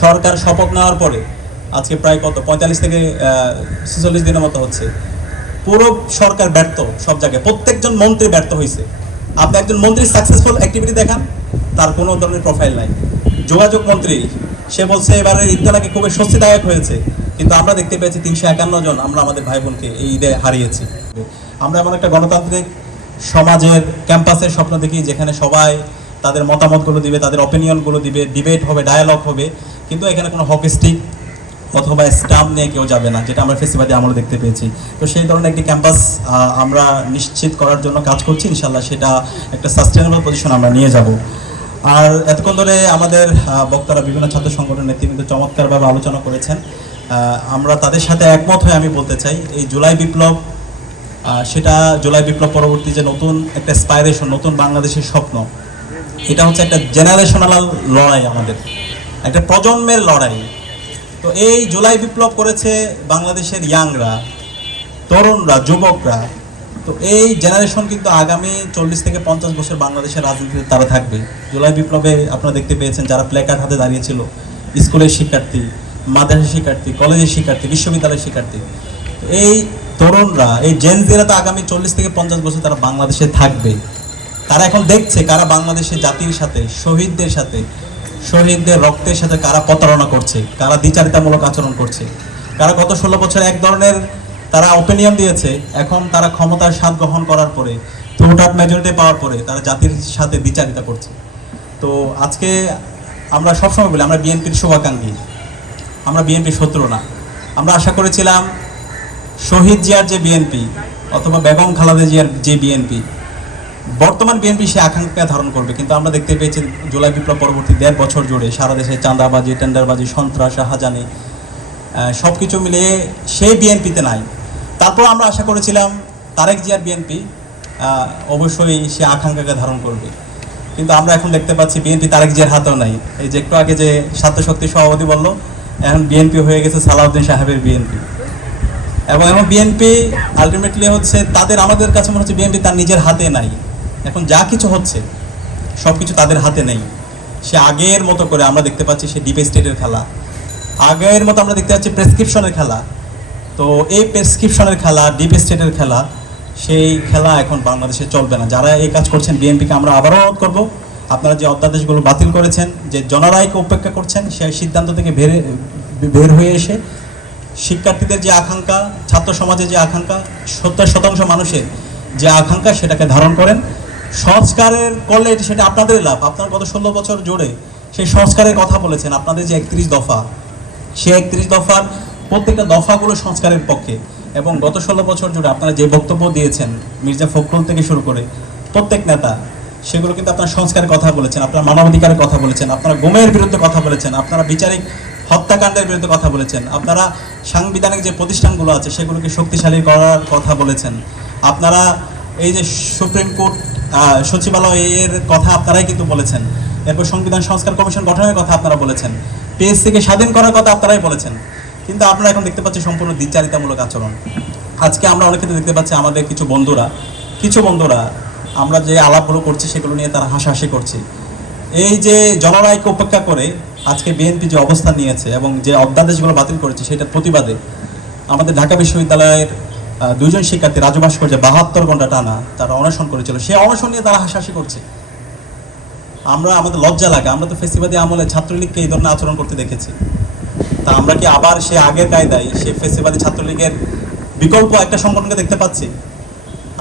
সরকার শপথ নেওয়ার পরে আজকে প্রায় কত 45 থেকে 46 দিনের মতো হচ্ছে, পুরো সরকার ব্যর্থ সব জায়গায়, প্রত্যেকজন মন্ত্রী ব্যর্থ হয়েছে। আপনি একজন মন্ত্রীর সাকসেসফুল অ্যাক্টিভিটি দেখান, তার কোনো ধরনের প্রোফাইল নাই। যোগাযোগ মন্ত্রী সে বলছে এবারের ঈদটা নাকি খুবই স্বস্তিদায়ক হয়েছে, কিন্তু আমরা দেখতে পেয়েছি 351 জন আমরা আমাদের ভাই বোনকে এই ঈদে হারিয়েছি। আমরা এমন একটা গণতান্ত্রিক সমাজের ক্যাম্পাসের স্বপ্ন দেখি যেখানে সবাই তাদের মতামতগুলো দিবে, তাদের অপিনিয়নগুলো দিবে, ডিবেট হবে, ডায়ালগ হবে, কিন্তু এখানে কোনো হকি স্টিক অথবা স্টাম্প নিয়ে কেউ যাবে না, যেটা আমরা ফেস্টিভ্যালে আমরা দেখতে পেয়েছি। তো সেই ধরনের একটি ক্যাম্পাস আমরা নিশ্চিত করার জন্য কাজ করছি, ইনশাল্লাহ সেটা একটা সাস্টেনেবল পজিশন আমরা নিয়ে যাব। আর এতক্ষণ ধরে আমাদের বক্তারা বিভিন্ন ছাত্র সংগঠনের নেতৃবৃন্দ চমৎকারভাবে আলোচনা করেছেন, আমরা তাদের সাথে একমত হয়ে আমি বলতে চাই এই জুলাই বিপ্লব, সেটা জুলাই বিপ্লব পরবর্তী যে নতুন একটা অ্যাসপাইরেশন, নতুন বাংলাদেশের স্বপ্ন, এটা হচ্ছে একটা জেনারেশনাল লড়াই, আমাদের একটা প্রজন্মের লড়াই। তো এই জুলাই বিপ্লব করেছে বাংলাদেশের ইয়াংরা, তরুণরা, যুবকরা। তো এই জেনারেশন কিন্তু আগামী 40 থেকে 50 বছর বাংলাদেশের রাজনীতিতে তারা থাকবে। জুলাই বিপ্লবে আপনারা দেখতে পেয়েছেন যারা প্ল্যাকার্ড হাতে দাঁড়িয়েছিল, স্কুলের শিক্ষার্থী, মাদ্রাসার শিক্ষার্থী, কলেজের শিক্ষার্থী, বিশ্ববিদ্যালয়ের শিক্ষার্থী। তো এই তরুণরা, এই জেনজিরা তো আগামী 40 থেকে 50 বছর তারা বাংলাদেশে থাকবে। তারা এখন দেখছে কারা বাংলাদেশের জাতির সাথে, শহীদদের সাথে, শহীদদের রক্তের সাথে কারা প্রতারণা করছে, কারা দ্বিচারিতামূলক আচরণ করছে, কারা গত 16 বছর এক ধরনের তারা অপিনিয়ন দিয়েছে, এখন তারা ক্ষমতার স্বাদ গ্রহণ করার পরে, টোটাল মেজরিটি পাওয়ার পরে তারা জাতির সাথে দ্বিচারিতা করছে। তো আজকে আমরা সবসময় বলি আমরা বিএনপির শুভাকাঙ্ক্ষী, আমরা বিএনপির শত্রু না। আমরা আশা করেছিলাম শহীদ জিয়ার যে বিএনপি অথবা বেগম খালেদা জিয়ার যে বিএনপি, বর্তমান বিএনপি সে আকাঙ্ক্ষা ধারণ করবে, কিন্তু আমরা দেখতে পেয়েছি জুলাই বিপ্লব পরবর্তী 1.5 বছর জুড়ে সারা দেশে চাঁদাবাজি, টেন্ডারবাজি, সন্ত্রাস, রাহাজানি সব কিছু মিলিয়ে সেই বিএনপিতে নাই। তারপর আমরা আশা করেছিলাম তারেক জিয়ার বিএনপি অবশ্যই সে আকাঙ্ক্ষাকে ধারণ করবে, কিন্তু আমরা এখন দেখতে পাচ্ছি বিএনপি তারেক জিয়ার হাতেও নাই। এই যে একটু আগে যে ছাত্র শক্তির সভাপতি বলল, এখন বিএনপি হয়ে গেছে সালাউদ্দিন সাহেবের বিএনপি। এবং এখন বিএনপি আলটিমেটলি হচ্ছে তাদের, আমাদের কাছে মনে হচ্ছে বিএনপি তার নিজের হাতে নাই। এখন যা কিছু হচ্ছে সব কিছু তাদের হাতে নেই। সে আগের মতো করে আমরা দেখতে পাচ্ছি সে ডিপ স্টেটের খেলা, আগের মতো আমরা দেখতে পাচ্ছি প্রেসক্রিপশনের খেলা। তো এই প্রেসক্রিপশনের খেলা, ডিপ স্টেটের খেলা, সেই খেলা এখন বাংলাদেশে চলবে না। যারা এই কাজ করছেন বিএনপিকে আমরা আবারও অনুরোধ করবো, আপনারা যে অধ্যাদেশগুলো বাতিল করেছেন, যে জনরায়কে উপেক্ষা করছেন, সেই সিদ্ধান্ত থেকে বের হয়ে এসে শিক্ষার্থীদের যে আকাঙ্ক্ষা, ছাত্র সমাজের যে আকাঙ্ক্ষা, 70% মানুষের যে আকাঙ্ক্ষা, সেটাকে ধারণ করেন। সংস্কারের করলে সেটা আপনাদের লাভ। আপনার গত 16 বছর জুড়ে সেই সংস্কারের কথা বলেছেন, আপনাদের যে 31 দফা, সেই 31 দফার প্রত্যেকটা দফাগুলো সংস্কারের পক্ষে। এবং গত 16 বছর জুড়ে আপনারা যে বক্তব্য দিয়েছেন, মির্জা ফখরুল থেকে শুরু করে প্রত্যেক নেতা, সেগুলো কিন্তু আপনারা সংস্কারের কথা বলেছেন, আপনারা মানবাধিকারের কথা বলেছেন, আপনারা গুমের বিরুদ্ধে কথা বলেছেন, আপনারা বিচারিক হত্যাকাণ্ডের বিরুদ্ধে কথা বলেছেন, আপনারা সাংবিধানিক যে প্রতিষ্ঠানগুলো আছে সেগুলোকে শক্তিশালী করার কথা বলেছেন, আপনারা এই যে সুপ্রিম কোর্ট সচিবালয়ের কথা আপনারাই কিন্তু বলেছেন, এরপর সংবিধান সংস্কার কমিশন গঠনের কথা আপনারা বলেছেন, পিএসসিকে স্বাধীন করার কথা আপনারাই বলেছেন। কিন্তু আপনারা এখন দেখতে পাচ্ছি সম্পূর্ণ দ্বিচারিতামূলক আচরণ। আজকে আমরা অনেক ক্ষেত্রে দেখতে পাচ্ছি আমাদের কিছু বন্ধুরা আমরা যে আলাপগুলো করছি সেগুলো নিয়ে তারা হাসাহাসি করছে। এই যে জনরায়কে উপেক্ষা করে আজকে বিএনপি যে অবস্থান নিয়েছে এবং যে অধ্যাদেশগুলো বাতিল করেছে, সেটার প্রতিবাদে আমাদের ঢাকা বিশ্ববিদ্যালয়ের 2 জন শিক্ষার্থী রাজু ভাস্কর্য 72 ঘন্টা টানা তারা অনশন করেছিল। সেই অনশন নিয়ে তারা হাসাহাসি করছে। আমাদের লজ্জা লাগে, আমরা তো ফেসিবাদী আমলে ছাত্রলীগকে এই ধরনের আচরণ করতে দেখেছি। তা আমরা কি আবার সে আগের কায়দায় সে ফেসিবাদী ছাত্রলীগের বিকল্প একটা সংগঠনকে দেখতে পাচ্ছি?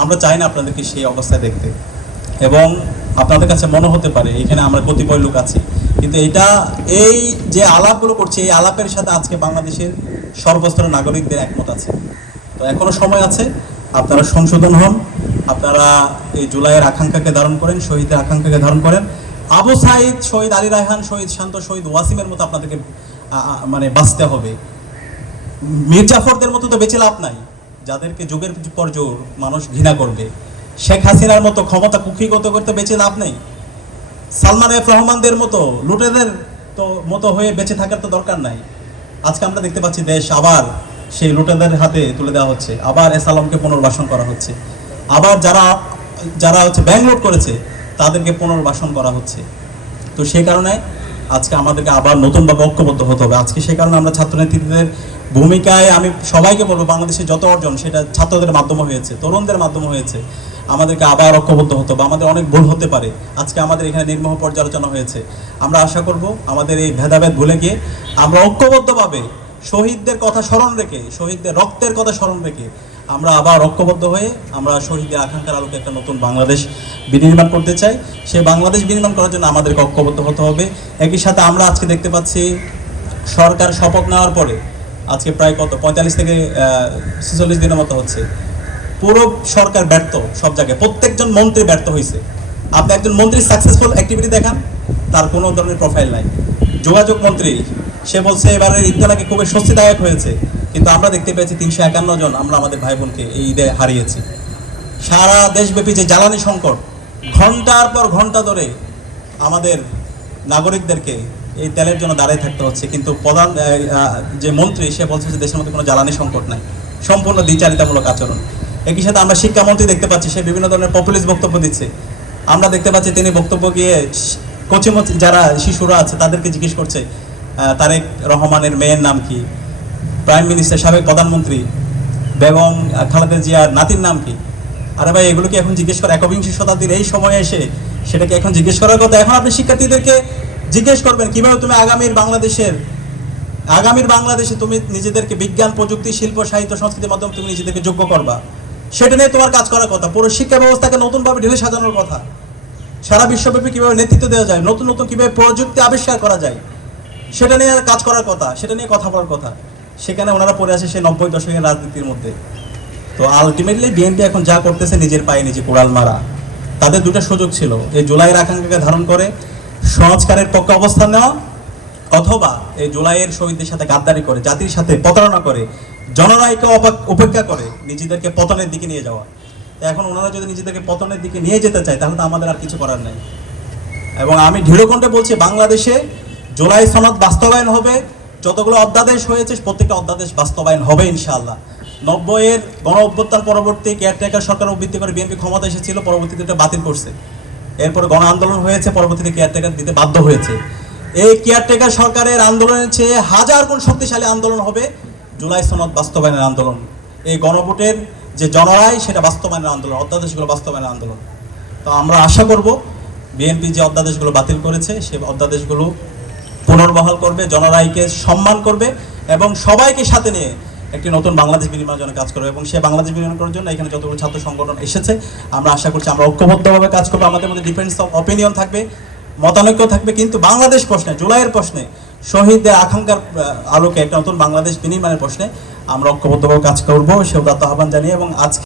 আমরা চাই না আপনাদেরকে সেই অবস্থায় দেখতে। এবং আপনাদের কাছে মনে হতে পারে এখানে আমরা কতিপয় লোক আছি, কিন্তু এই যে আলাপগুলো করছে, এই আলাপের সাথে আজকে বাংলাদেশের সর্বস্তরের নাগরিকদের একমত আছে। তো এখনো সময় আছে, আপনারা সংশোধন হন, আপনারা এই জুলাইয়ের আকাঙ্ক্ষাকে ধারণ করেন, শহীদের আকাঙ্ক্ষাকে ধারণ করেন। আবু সাইদ, শহীদ আলী রায়হান, শহীদ শান্ত, শহীদ ওয়াসিমের মতো আপনাদেরকে বাঁচতে হবে। মির্জাফরদের মতো তো বেঁচে লাভ নাই, যাদেরকে যুগের পর যুগ মানুষ ঘৃণা করবে। শেখ হাসিনার মতো ক্ষমতা কুক্ষিগত করতে বেঁচে লাভ নেই। সালমান এফ রহমানদের মতো লুটেদের মতো হয়ে বেঁচে থাকার তো দরকার নাই। আজকে আমরা দেখতে পাচ্ছি দেশ আবার সেই লুটেদের হাতে তুলে দেওয়া হচ্ছে, আবার এস আলমকে পুনর্বাসন করা হচ্ছে, আবার যারা হচ্ছে ব্যাংক লুট করেছে তাদেরকে পুনর্বাসন করা হচ্ছে। তো সেই কারণে আজকে আমাদেরকে আবার নতুনভাবে ঐক্যবদ্ধ হতে হবে। আজকে সেই কারণে আমরা ছাত্রনেতৃত্বের ভূমিকায় আমি সবাইকে বলবো, বাংলাদেশের যত অর্জন সেটা ছাত্রদের মাধ্যমে হয়েছে, তরুণদের মাধ্যমে হয়েছে। আমাদেরকে আবার ঐক্যবদ্ধ হতে হবে। আমাদের অনেক ভুল হতে পারে, আজকে আমাদের এখানে নির্মোহ পর্যালোচনা হয়েছে। আমরা আশা করব আমাদের এই ভেদাভেদ ভুলে গিয়ে আমরা ঐক্যবদ্ধভাবে শহীদদের কথা স্মরণ রেখে, শহীদদের রক্তের কথা স্মরণ রেখে আমরা আবার ঐক্যবদ্ধ হয়ে আমরা শহীদদের আকাঙ্ক্ষার আলোকে একটা নতুন বাংলাদেশ বিনির্মাণ করতে চাই। সেই বাংলাদেশ বিনির্মাণ করার জন্য আমাদেরকে ঐক্যবদ্ধ হতে হবে। একই সাথে আমরা আজকে দেখতে পাচ্ছি সরকার শপথ নেওয়ার পরে আজকে প্রায় 45 থেকে 46 দিনের মতো হচ্ছে। পুরো সরকার ব্যর্থ সব জায়গায়, প্রত্যেকজন মন্ত্রী ব্যর্থ হয়েছে। আপনি একজন মন্ত্রীর সাকসেসফুল অ্যাক্টিভিটি দেখান, তার কোনো ধরনের প্রোফাইল নাই। যোগাযোগ মন্ত্রী, সে বলছে এবারের ঈদটা নাকি খুবই স্বস্তিদায়ক হয়েছে, কিন্তু আমরা দেখতে পেয়েছি 351 জন আমরা আমাদের ভাই বোনকে এই ঈদে হারিয়েছি। সারা দেশব্যাপী যে জ্বালানি সংকট, ঘন্টার পর ঘন্টা ধরে আমাদের নাগরিকদেরকে এই তেলের জন্য দাঁড়িয়ে থাকতে হচ্ছে, কিন্তু প্রধান যে মন্ত্রী সে বলছে যে দেশের মধ্যে কোনো জ্বালানি সংকট নাই, সম্পূর্ণ দ্বিচারিতামূলক আচরণ। একই সাথে আমরা শিক্ষামন্ত্রী দেখতে পাচ্ছি সে বিভিন্ন ধরনের পপুলিস্ট বক্তব্য দিচ্ছে। আমরা দেখতে পাচ্ছি তিনি বক্তব্য গিয়ে কচিমচি যারা শিশুরা আছে তাদেরকে জিজ্ঞেস করছে তারেক রহমানের মেয়ের নাম কি, প্রাইম মিনিস্টার সাবেক প্রধানমন্ত্রী বেগম খালেদা জিয়ার নাতির নাম কি। আরে ভাই, এগুলো কি এখন জিজ্ঞেস করা? একবিংশ শতাব্দীর এই সময়ে এসে সেটাকে এখন জিজ্ঞেস করার কথা? এখন আপনি শিক্ষার্থীদেরকে জিজ্ঞেস করবেন কিভাবে তুমি আগামীর বাংলাদেশে তুমি নিজেদেরকে বিজ্ঞান, প্রযুক্তি, শিল্প, সাহিত্য, সংস্কৃতির মাধ্যমে তুমি নিজেদেরকে যোগ্য করবা, সেটা নিয়ে তোমার কাজ করার কথা। পুরো শিক্ষা ব্যবস্থাকে নতুনভাবে ঢেলে সাজানোর কথা। সারা বিশ্বব্যাপী কিভাবে নেতৃত্ব দেওয়া যায়, নতুন নতুন কিভাবে প্রযুক্তি আবিষ্কার করা যায়, সেটা নিয়ে কাজ করার কথা, সেটা নিয়ে কথা বলার কথা। সেখানে ওনারা পড়ে আছে সেই 90 দশকের রাজনীতির মধ্যে। তো আলটিমেটলি বিএনপি এখন যা করতেছে নিজের পায়ে নিজে কোড়াল মারা। তাদের দুটো সুযোগ ছিল, এই জুলাইয়ের আকাঙ্ক্ষাকে ধারণ করে সংস্কারের পক্ষে অবস্থান নেওয়া, অথবা এই জুলাইয়ের শহীদদের সাথে গাদ্দারি করে, জাতির সাথে প্রতারণা করে, জনরায়কে উপেক্ষা করে নিজেদেরকে পতনের দিকে নিয়ে যাওয়া। এখন ওনারা যদি নিজেদেরকে পতনের দিকে নিয়ে যেতে চায় তাহলে তো আমাদের আর কিছু করার নেই। এবং আমি দৃঢ়কণ্ঠে বলছি, বাংলাদেশে জুলাই সনদ বাস্তবায়ন হবে। যতগুলো অধ্যাদেশ হয়েছে প্রত্যেকটা অধ্যাদেশ বাস্তবায়ন হবে ইনশাআল্লাহ। 90-এর গণ অভ্যুত্থান পরবর্তী কেয়ারটেকার সরকার ভিত্তি করে বিএনপি ক্ষমতা এসেছিল, পরবর্তীতে এটা বাতিল করছে। এরপরে গণ আন্দোলন হয়েছে, পরবর্তীতে কেয়ারটেকার দিতে বাধ্য হয়েছে। এই কেয়ারটেকার সরকারের আন্দোলনের চেয়ে হাজার গুণ শক্তিশালী আন্দোলন হবে জুলাই সনদ বাস্তবায়নের আন্দোলন। এই গণভোটের যে জনরায় সেটা বাস্তবায়নের আন্দোলন, অধ্যাদেশগুলো বাস্তবায়নের আন্দোলন। তো আমরা আশা করব বিএনপি যে অধ্যাদেশগুলো বাতিল করেছে সেই অধ্যাদেশগুলো পুনর্বহাল করবে, জনরায়কে সম্মান করবে এবং সবাইকে সাথে নিয়ে একটি নতুন বাংলাদেশ বিনির্মাণের জন্য কাজ করবে। এবং সেই বাংলাদেশ বিনির্মাণ করার জন্য এখানে যতগুলো ছাত্র সংগঠন এসেছে আমরা আশা করছি আমরা ঐক্যবদ্ধভাবে কাজ করবো। আমাদের মধ্যে ডিফারেন্স অফ অপিনিয়ন থাকবে, মতানৈক্য থাকবে, কিন্তু বাংলাদেশ প্রশ্নে, জুলাইয়ের প্রশ্নে, শহীদদের আকাঙ্ক্ষার আলোকে একটা নতুন বাংলাদেশ বিনির্মাণের প্রশ্নে আমরা ঐক্যবদ্ধভাবে কাজ করবো, সে উদাত্ত আহ্বান জানিয়ে। এবং আজকে